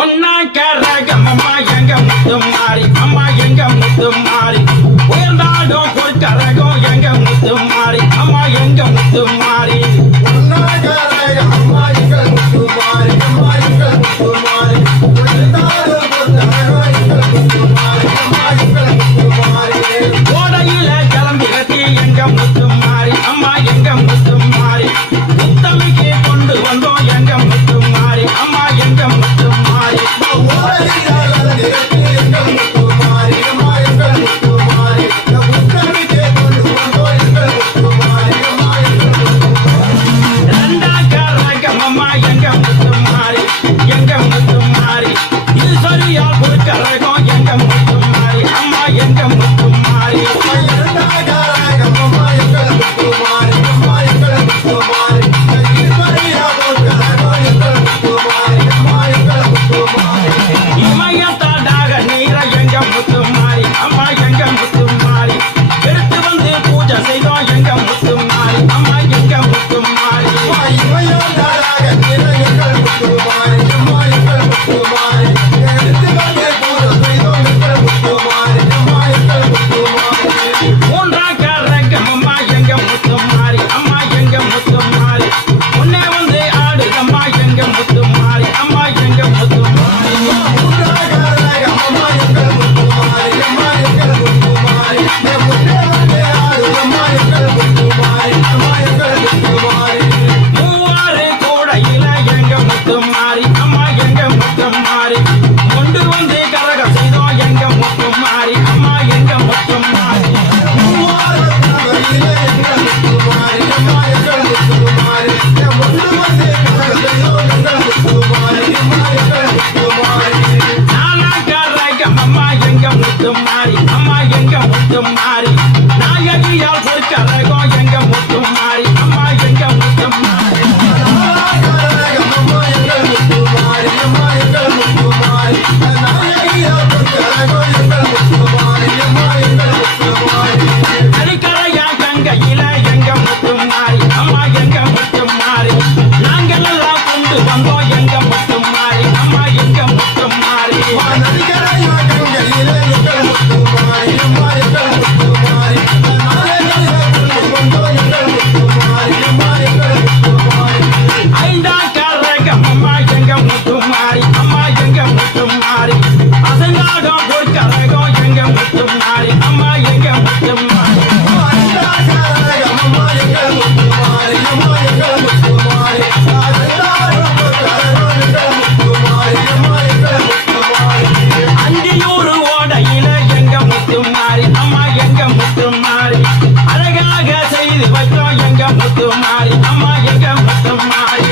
ஒன்னா கரகம் அம்மா எங்க முத்து மாறி அம்மா எங்க முத்து மாறி உயர்ந்தாடும் பொற்கரகம் எங்க முத்து மாறி அம்மா எங்க முத்து மாறி ஒன்னா கரகம் அம்மா எங்க முத்து மாறி அம்மா எங்க முத்து மாறி உயர்ந்தாடும் பொற்கரகம் எங்க முத்து மாறி அம்மா எங்க முத்து மாறி கோடையில கிளம்பிரத்தி எங்க முத்து மாறி அம்மா எங்க முத்து மாறி முத்தமிக்கு கொண்டு வந்தோம் எங்க முத்து மாறி அம்மா எங்க முத்து மாறி ரெண்டா கரகம் அம்மா எங்க முத்து மாறி எங்க முத்து மாறி ஈஸ்வரியா பொற்கரகம் எங்க முத்து மாறி அம்மா எங்க முத்து மாறி இமயத்தாண்டாக நீர எங்க முத்து மாறி அம்மா எங்க முத்து மாறி எடுத்து வந்து பூஜை செய்தோம் எங்க முத்து மாறி அம்மா எங்க முத்து மாறி மூன்றா கரகம் அம்மா எங்க முத்து மாறி அம்மா எங்க முத்து மாறி முன்னே வந்து ஆடுதம்மா எங்க முத்து மாறி அம்மா எங்க முத்து மாறி மூவாறு கூடையில எங்க முத்து மாறி அம்மா எங்க முத்து மாறி கொண்டு வந்து கரகம் செய்தோம் எங்க முத்து மாறி அம்மா எங்க முத்து மாறி நானா கரகம் அம்மா எங்க முத்து மாறி அம்மா எங்க முத்து மாறி நாயகியால் பொற்கரகம் எங்க முத்து மாறி அம்மா எங்க முத்து மாறி அடிக்கரையா கங்கையில எங்க முத்து மாறி அம்மா எங்க முத்து மாறி நாங்கள் எல்லாம் கொண்டு வந்தோம் எங்க முத்து மாறி அம்மா எங்க முத்து மாறி ஐந்தா கரகம் அம்மா எங்க முத்து மாறி அம்மா எங்க முத்து மாறி அசங்காடம் பொற்கரகம் எங்க முத்து மாறி அம்மா எங்க முத்து மாறி அந்தியூர் ஓடையில எங்க முத்து மாறி அம்மா எங்க முத்து மாறி அழகாக செய்து வச்சோம் எங்க முத்து மாறி அம்மா எங்க முத்து மாறி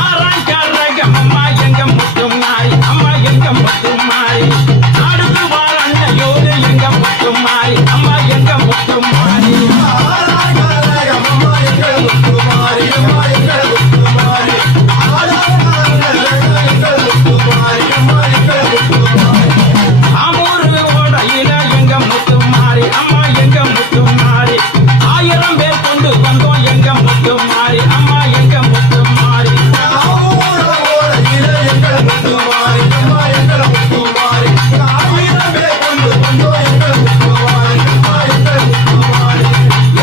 ஆறாம் கரகம் அம்மா எங்க முத்து மாறி அம்மா எங்க முத்து மாறி ஆடுது வாழண்டையோடு எங்க முத்து மாறி அம்மா எங்க முத்து மாறி ஆமூரு ஓடையில எங்க முத்து மாறி அம்மா எங்க முத்து மாறி 1000 பேர் கொண்டு வந்தோம் எங்க முத்து மாறி அம்மா எங்க முத்து மாறி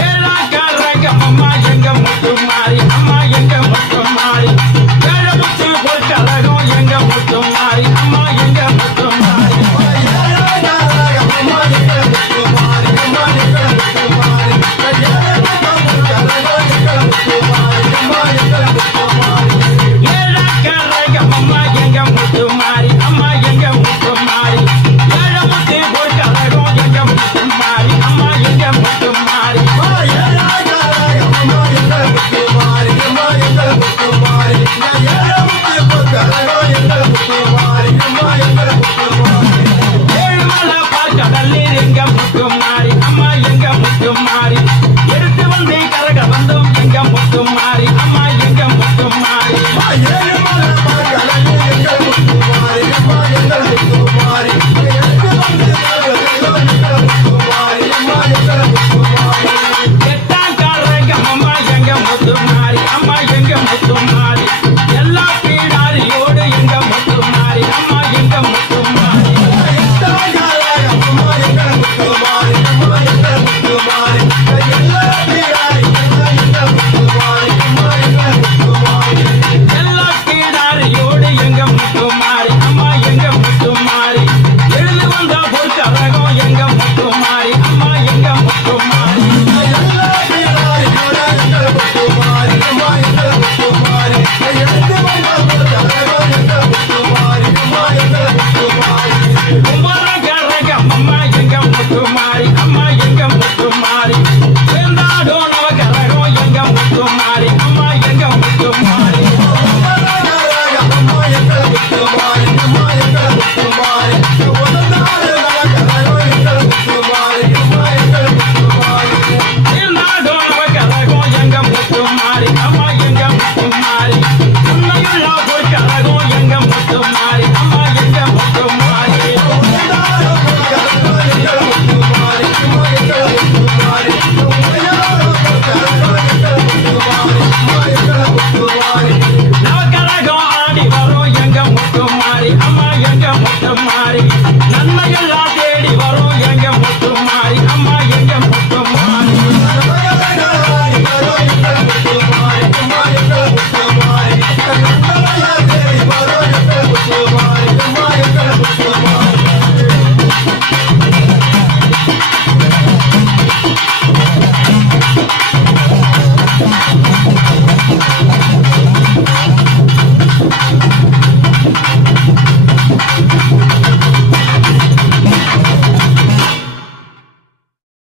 ஏழா கரகம் அம்மா எங்க முத்து மாறி அம்மா எங்க முத்து மாறி ஏழு முத்து பொற்கரகம் எங்க முத்து மாறி அம்மா எங்க முத்து மாறி ஏழா கரகம் அம்மா எங்க முத்து மாறி அம்மா எங்க முத்து மாறி ஏழு முத்து பொற்கரகம் எங்க முத்து மாறி அம்மா எங்க முத்து மாறி Yeah.